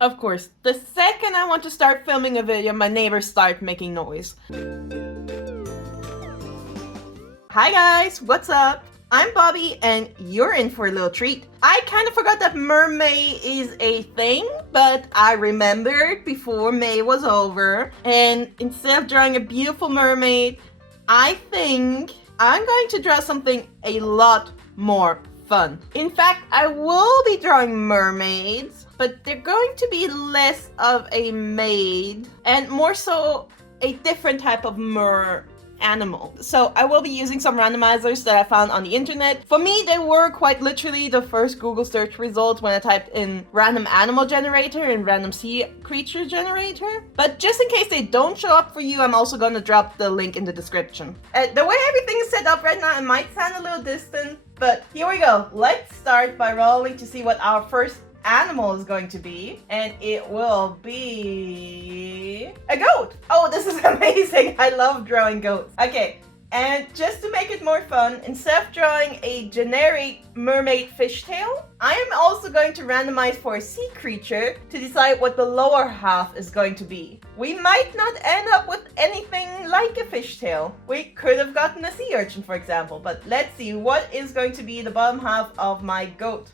Of course, the second I want to start filming a video, my neighbors start making noise. Hi guys, what's up? I'm Bobby and you're in for a little treat. I kind of forgot that MERMAY is a thing, but I remembered before May was over. And instead of drawing a beautiful mermaid, I think I'm going to draw something a lot more fun. In fact, I will be drawing mermaids, but they're going to be less of a maid and more so a different type of animal. So I will be using some randomizers that I found on the internet. For me, they were quite literally the first Google search results when I typed in random animal generator and random sea creature generator. But just in case they don't show up for you, I'm also going to drop the link in the description. The way everything is set up right now, it might sound a little distant, but here we go. Let's start by rolling to see what our first animal is going to be, and it will be a goat. Oh, this is amazing. I love drawing goats. Okay, and just to make it more fun, instead of drawing a generic mermaid fishtail, I am also going to randomize for a sea creature to decide what the lower half is going to be. We might not end up with anything like a fishtail. We could have gotten a sea urchin, for example, but let's see what is going to be the bottom half of my goat.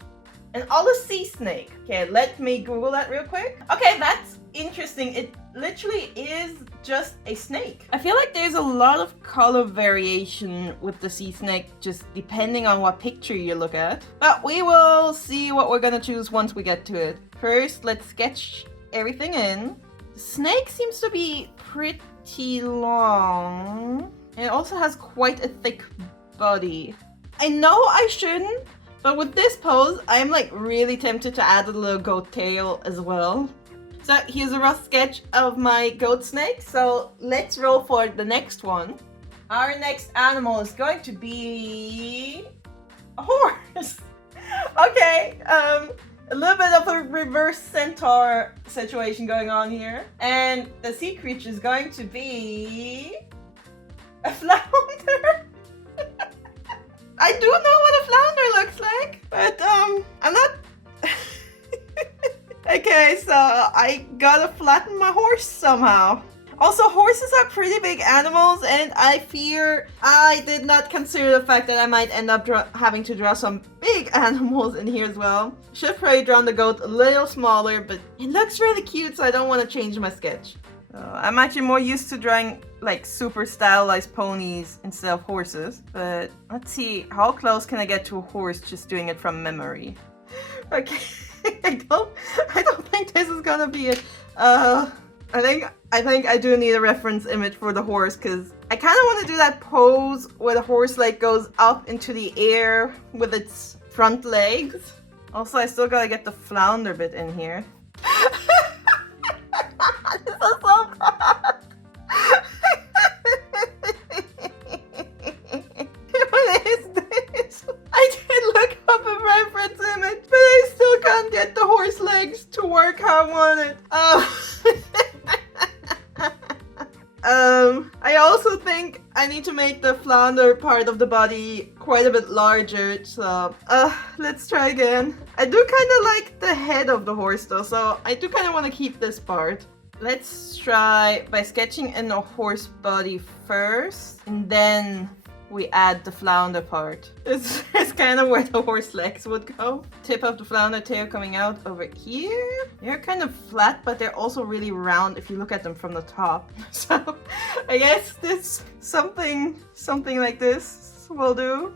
And all a sea snake. Okay, let me Google that real quick. Okay, that's interesting. It literally is just a snake. I feel like there's a lot of color variation with the sea snake, just depending on what picture you look at. But we will see what we're gonna choose once we get to it. First, let's sketch everything in. The snake seems to be pretty long. And it also has quite a thick body. I know I shouldn't, but with this pose, I'm like really tempted to add a little goat tail as well. So here's a rough sketch of my goat snake. So let's roll for the next one. Our next animal is going to be a horse. Okay, a little bit of a reverse centaur situation going on here. And the sea creature is going to be a flounder. I do know what a flounder looks like, but I'm not... Okay, so I gotta flatten my horse somehow. Also, horses are pretty big animals, and I fear I did not consider the fact that I might end up having to draw some big animals in here as well. Should have probably drawn the goat a little smaller, but it looks really cute, so I don't want to change my sketch. I'm actually more used to drawing like super stylized ponies instead of horses, but let's see how close can I get to a horse just doing it from memory. Okay, I don't think this is gonna be it. I think I do need a reference image for the horse, because I kind of want to do that pose where the horse like goes up into the air with its front legs. Also, I still gotta get the flounder bit in here. This is so bad. What is this? I did look up a reference image, but I still can't get the horse legs to work how I want it. I also think I need to make the flounder part of the body quite a bit larger, so let's try again. I do kind of like the head of the horse though, so I do kind of want to keep this part. Let's try by sketching in the horse body first, and then we add the flounder part. This is kind of where the horse legs would go. Tip of the flounder tail coming out over here. They're kind of flat, but they're also really round if you look at them from the top. So I guess this something like this will do.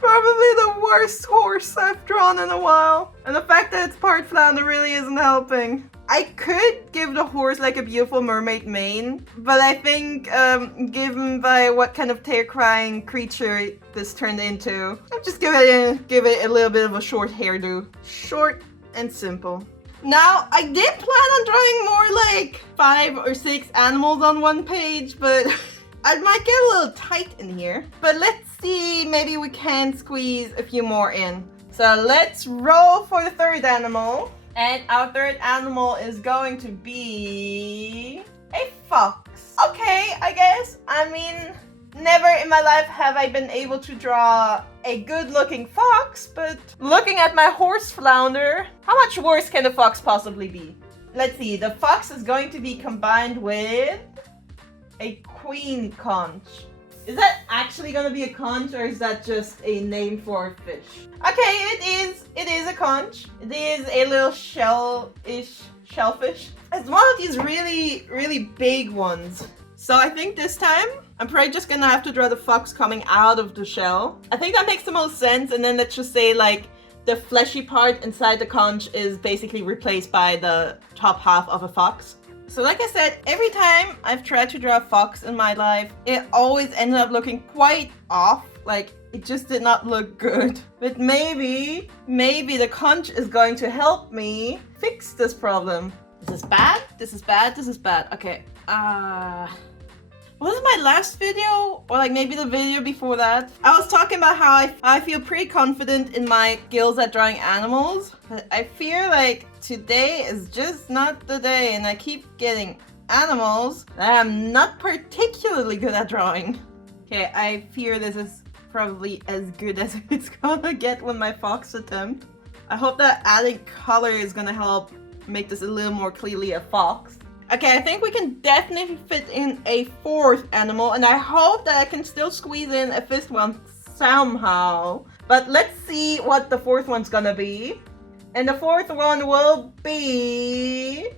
Probably the worst horse I've drawn in a while. And the fact that it's part flounder really isn't helping. I could give the horse like a beautiful mermaid mane, but I think given by what kind of terrifying creature this turned into, I'll just give it a little bit of a short hairdo. Short and simple. Now, I did plan on drawing more like 5 or 6 animals on one page, but I might get a little tight in here. But let's see, maybe we can squeeze a few more in. So let's roll for the third animal. And our third animal is going to be a fox. Okay, I guess. I mean, Never in my life have I been able to draw a good-looking fox, but looking at my horse flounder, how much worse can a fox possibly be? Let's see, the fox is going to be combined with a queen conch. Is that actually going to be a conch, or is that just a name for a fish? Okay, it is a conch. It is a little shell-ish shellfish. It's one of these really, really big ones. So I think this time, I'm probably just gonna have to draw the fox coming out of the shell. I think that makes the most sense, and then let's just say like the fleshy part inside the conch is basically replaced by the top half of a fox. So like I said, every time I've tried to draw a fox in my life, it always ended up looking quite off. Like, it just did not look good. But maybe the conch is going to help me fix this problem. This is bad, this is bad, this is bad. Okay, what was my last video? Or like maybe the video before that? I was talking about how I feel pretty confident in my skills at drawing animals. But I feel like today is just not the day, and I keep getting animals that I'm not particularly good at drawing. Okay, I fear this is probably as good as it's gonna get with my fox attempt. I hope that adding color is gonna help make this a little more clearly a fox. Okay, I think we can definitely fit in a fourth animal, and I hope that I can still squeeze in a fifth one somehow. But let's see what the fourth one's gonna be. And the fourth one will be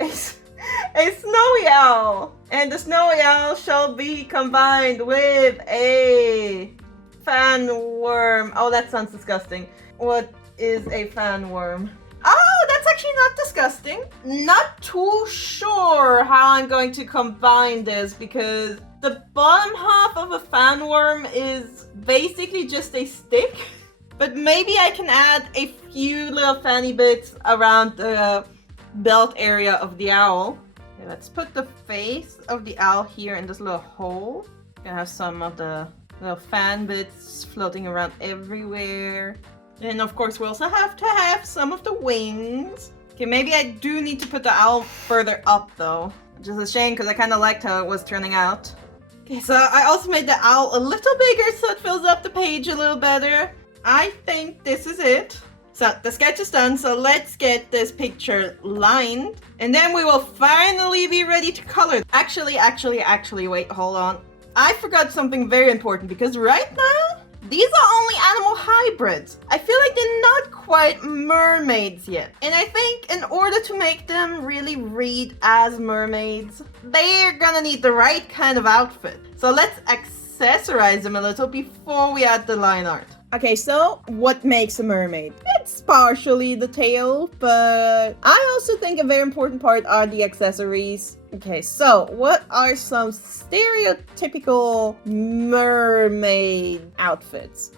a snowy owl. And the snowy owl shall be combined with a fan worm. Oh, that sounds disgusting. What is a fan worm? Oh, that's actually not disgusting. Not too sure how I'm going to combine this, because the bottom half of a fan worm is basically just a stick. But maybe I can add a few little fanny bits around the belt area of the owl. Okay, let's put the face of the owl here in this little hole. Gonna have some of the little fan bits floating around everywhere. And of course we also have to have some of the wings. Okay, maybe I do need to put the owl further up though. Which is a shame because I kind of liked how it was turning out. Okay, so I also made the owl a little bigger so it fills up the page a little better. I think this is it. So the sketch is done, so let's get this picture lined. And then we will finally be ready to color. Actually, wait, hold on. I forgot something very important, because right now, these are only animal hybrids. I feel like they're not quite mermaids yet. And I think in order to make them really read as mermaids, they're gonna need the right kind of outfit. So let's accessorize them a little before we add the line art. Okay, so what makes a mermaid? It's partially the tail, but I also think a very important part are the accessories. Okay, so what are some stereotypical mermaid outfits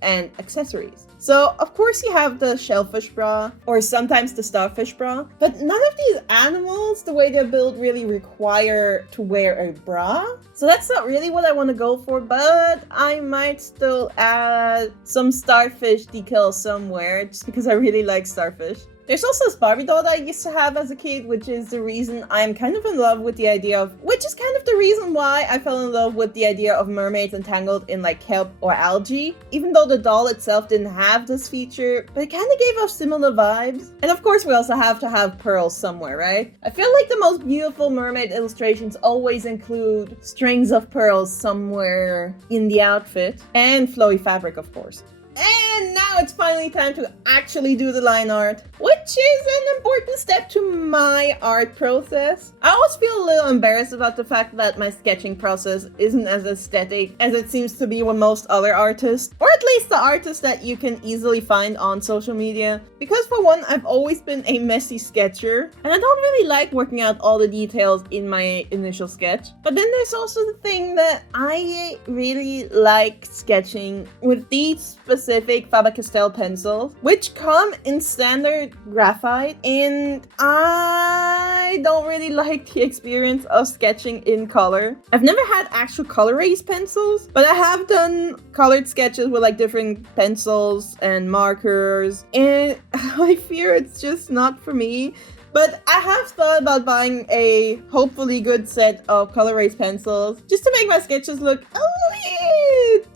and accessories? So, of course, you have the shellfish bra, or sometimes the starfish bra, but none of these animals, the way they're built, really require to wear a bra. So that's not really what I want to go for, but I might still add some starfish decals somewhere, just because I really like starfish. There's also this Barbie doll that I used to have as a kid, which is the reason I'm kind of in love with the idea of, which is kind of the reason why I fell in love with the idea of mermaids entangled in like kelp or algae. Even though the doll itself didn't have this feature, but it kind of gave off similar vibes. And of course we also have to have pearls somewhere, right? I feel like the most beautiful mermaid illustrations always include strings of pearls somewhere in the outfit. And flowy fabric, of course. And now it's finally time to actually do the line art, which is an important step to my art process. I always feel a little embarrassed about the fact that my sketching process isn't as aesthetic as it seems to be with most other artists, or at least the artists that you can easily find on social media. Because for one, I've always been a messy sketcher, and I don't really like working out all the details in my initial sketch. But then there's also the thing that I really like sketching with these specific Faber-Castell pencils, which come in standard graphite, and I don't really like the experience of sketching in color. I've never had actual color raised pencils, but I have done colored sketches with like different pencils and markers, and I fear it's just not for me. But I have thought about buying a hopefully good set of color erase pencils just to make my sketches look a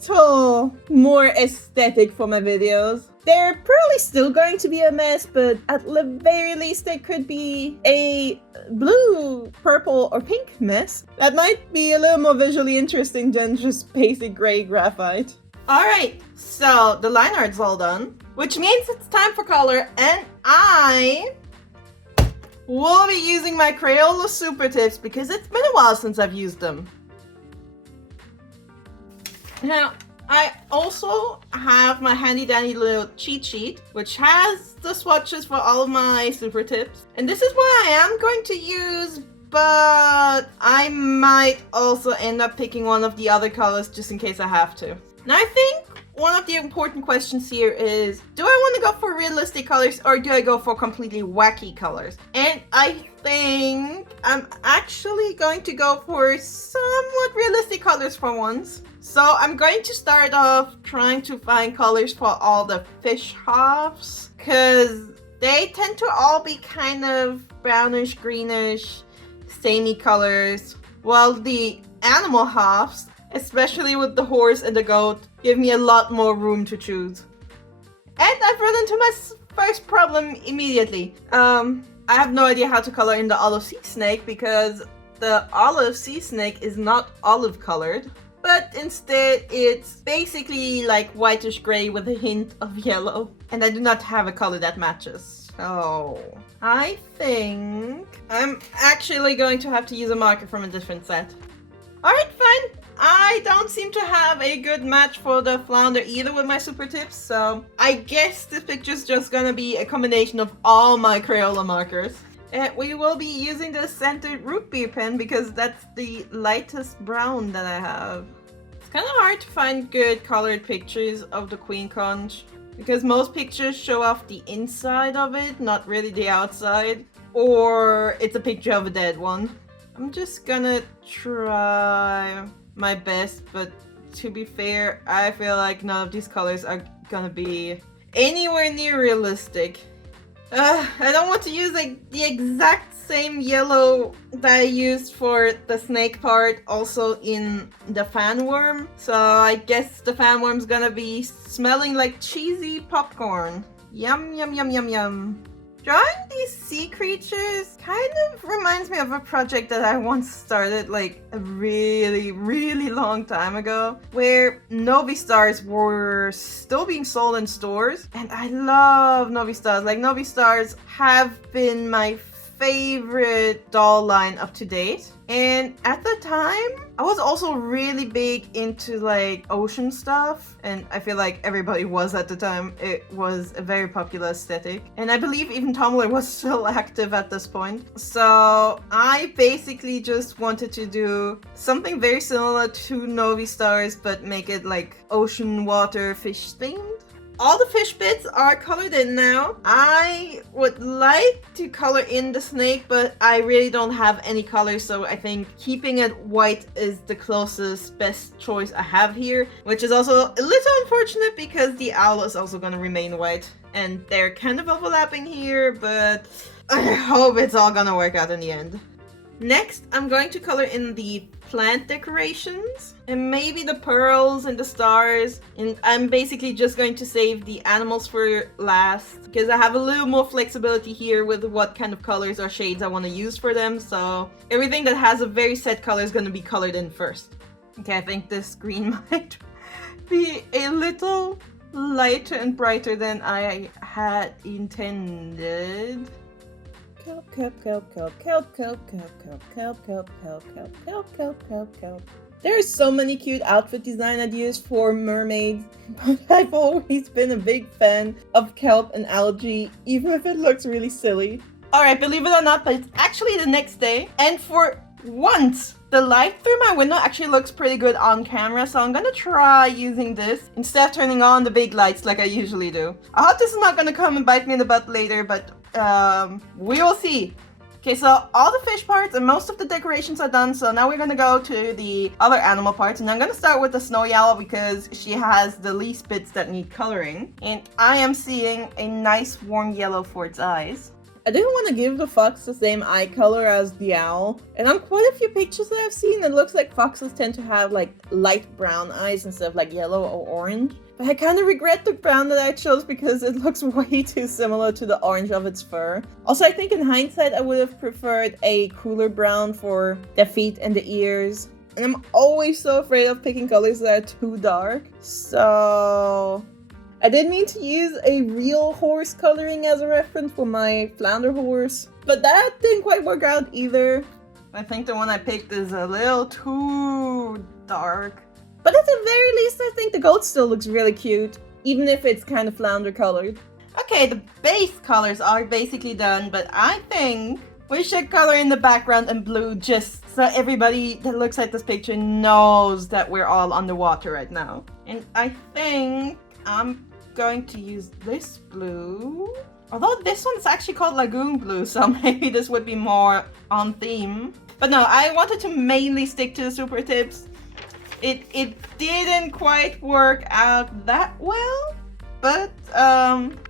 little more aesthetic for my videos. They're probably still going to be a mess, but at the very least they could be a blue, purple, or pink mess. That might be a little more visually interesting than just basic gray graphite. Alright, so the line art's all done, which means it's time for color, and I will be using my Crayola Super Tips because it's been a while since I've used them. Now, I also have my handy dandy little cheat sheet, which has the swatches for all of my super tips. And this is what I am going to use, but I might also end up picking one of the other colors just in case I have to. Now, I think one of the important questions here is, do I want to go for realistic colors or do I go for completely wacky colors? And I think I'm actually going to go for somewhat realistic colors for once. So I'm going to start off trying to find colors for all the fish halves, because they tend to all be kind of brownish, greenish, samey colors, while the animal halves, especially with the horse and the goat, give me a lot more room to choose. And I've run into my first problem immediately. I have no idea how to color in the olive sea snake because the olive sea snake is not olive colored, but instead it's basically like whitish gray with a hint of yellow. And I do not have a color that matches. So I think I'm actually going to have to use a marker from a different set. Alright, fine. I don't seem to have a good match for the flounder either with my super tips, so I guess this picture's just gonna be a combination of all my Crayola markers. And we will be using the scented root beer pen because that's the lightest brown that I have. It's kind of hard to find good colored pictures of the queen conch because most pictures show off the inside of it, not really the outside, or it's a picture of a dead one. I'm just gonna try my best, but to be fair, I feel like none of these colors are gonna be anywhere near realistic. I don't want to use like the exact same yellow that I used for the snake part also in the fan worm, so I guess the fan worm's gonna be smelling like cheesy popcorn. Yum yum yum yum yum. Drawing these sea creatures kind of reminds me of a project that I once started like a really long time ago, where Novi Stars were still being sold in stores, and I love Novi Stars. Like, Novi Stars have been my favorite doll line up to date, and at the time I was also really big into like ocean stuff, and I feel like everybody was at the time. It was a very popular aesthetic, and I believe even Tumblr was still active at this point. So I basically just wanted to do something very similar to Novi Stars but make it like ocean water fish themed. All the fish bits are colored in now. I would like to color in the snake, but I really don't have any colors, so I think keeping it white is the closest best choice I have here, which is also a little unfortunate because the owl is also going to remain white, and they're kind of overlapping here, but I hope it's all gonna work out in the end. Next, I'm going to color in the plant decorations and maybe the pearls and the stars, and I'm basically just going to save the animals for last because I have a little more flexibility here with what kind of colors or shades I want to use for them, so everything that has a very set color is going to be colored in first. Okay, I think this green might be a little lighter and brighter than I had intended. There are so many cute outfit design ideas for mermaids, but I've always been a big fan of kelp and algae, even if it looks really silly. Alright, believe it or not, but it's actually the next day, and for once, the light through my window actually looks pretty good on camera, so I'm gonna try using this instead of turning on the big lights like I usually do. I hope this is not gonna come and bite me in the butt later, but we will see. Okay, so all the fish parts and most of the decorations are done, so now we're gonna go to the other animal parts, and I'm gonna start with the snowy owl because she has the least bits that need coloring, and I am seeing a nice warm yellow for its eyes. I didn't want to give the fox the same eye color as the owl, and on quite a few pictures that I've seen, it looks like foxes tend to have like light brown eyes instead of like yellow or orange. But I kind of regret the brown that I chose because it looks way too similar to the orange of its fur. Also, I think in hindsight I would have preferred a cooler brown for the feet and the ears. And I'm always so afraid of picking colors that are too dark. So I did mean to use a real horse coloring as a reference for my flounder horse, but that didn't quite work out either. I think the one I picked is a little too dark. But at the very least, I think the goat still looks really cute, even if it's kind of flounder colored. Okay, the base colors are basically done, but I think we should color in the background in blue just so everybody that looks at this picture knows that we're all underwater right now. And I think I'm going to use this blue. Although this one's actually called Lagoon Blue, so maybe this would be more on theme. But no, I wanted to mainly stick to the super tips. It didn't quite work out that well, but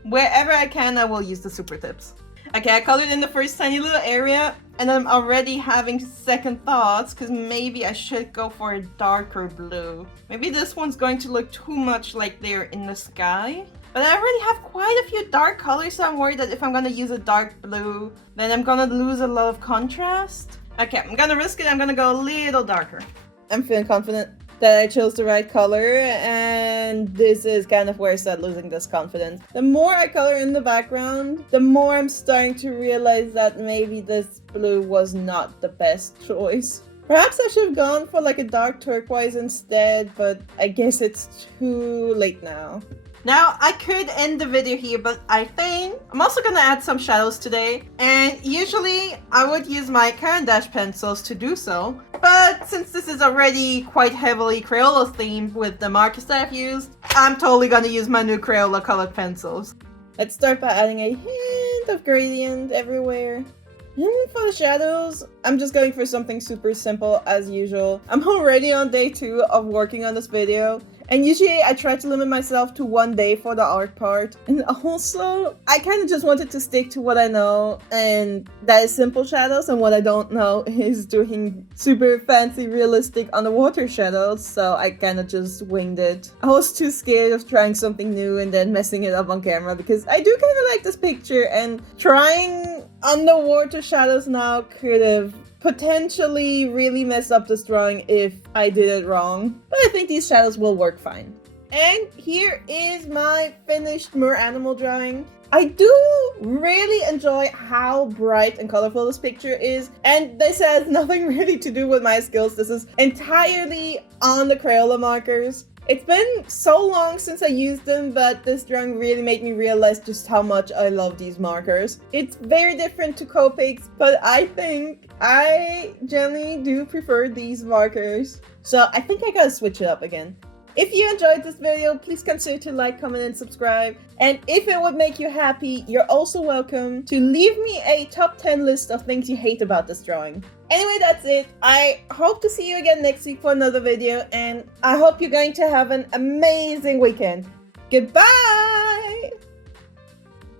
wherever I can, I will use the super tips. Okay, I colored in the first tiny little area, and I'm already having second thoughts because maybe I should go for a darker blue. Maybe this one's going to look too much like they're in the sky. But I already have quite a few dark colors, so I'm worried that if I'm gonna use a dark blue, then I'm gonna lose a lot of contrast. Okay, I'm gonna risk it. I'm gonna go a little darker. I'm feeling confident that I chose the right color, and this is kind of where I start losing this confidence. The more I color in the background, the more I'm starting to realize that maybe this blue was not the best choice. Perhaps I should have gone for like a dark turquoise instead, but I guess it's too late now. Now, I could end the video here, but I think I'm also gonna add some shadows today. And usually, I would use my Caran d'Ache pencils to do so. But since this is already quite heavily Crayola themed with the markers that I've used, I'm totally gonna use my new Crayola colored pencils. Let's start by adding a hint of gradient everywhere. And for the shadows, I'm just going for something super simple as usual. I'm already on day 2 of working on this video. And usually I try to limit myself to 1 day for the art part. And also, I kind of just wanted to stick to what I know, and that is simple shadows, and what I don't know is doing super fancy realistic underwater shadows, so I kind of just winged it. I was too scared of trying something new and then messing it up on camera, because I do kind of like this picture, and trying underwater shadows now could have potentially really messed up this drawing if I did it wrong. But I think these shadows will work fine. And here is my finished mer animal drawing. I do really enjoy how bright and colorful this picture is, and this has nothing really to do with my skills. This is entirely on the Crayola markers. It's been so long since I used them, but this drawing really made me realize just how much I love these markers. It's very different to Copics, but I think I generally do prefer these markers. So I think I gotta switch it up again. If you enjoyed this video, please consider to like, comment, and subscribe. And if it would make you happy, you're also welcome to leave me a top 10 list of things you hate about this drawing. Anyway, that's it. I hope to see you again next week for another video, and I hope you're going to have an amazing weekend. Goodbye!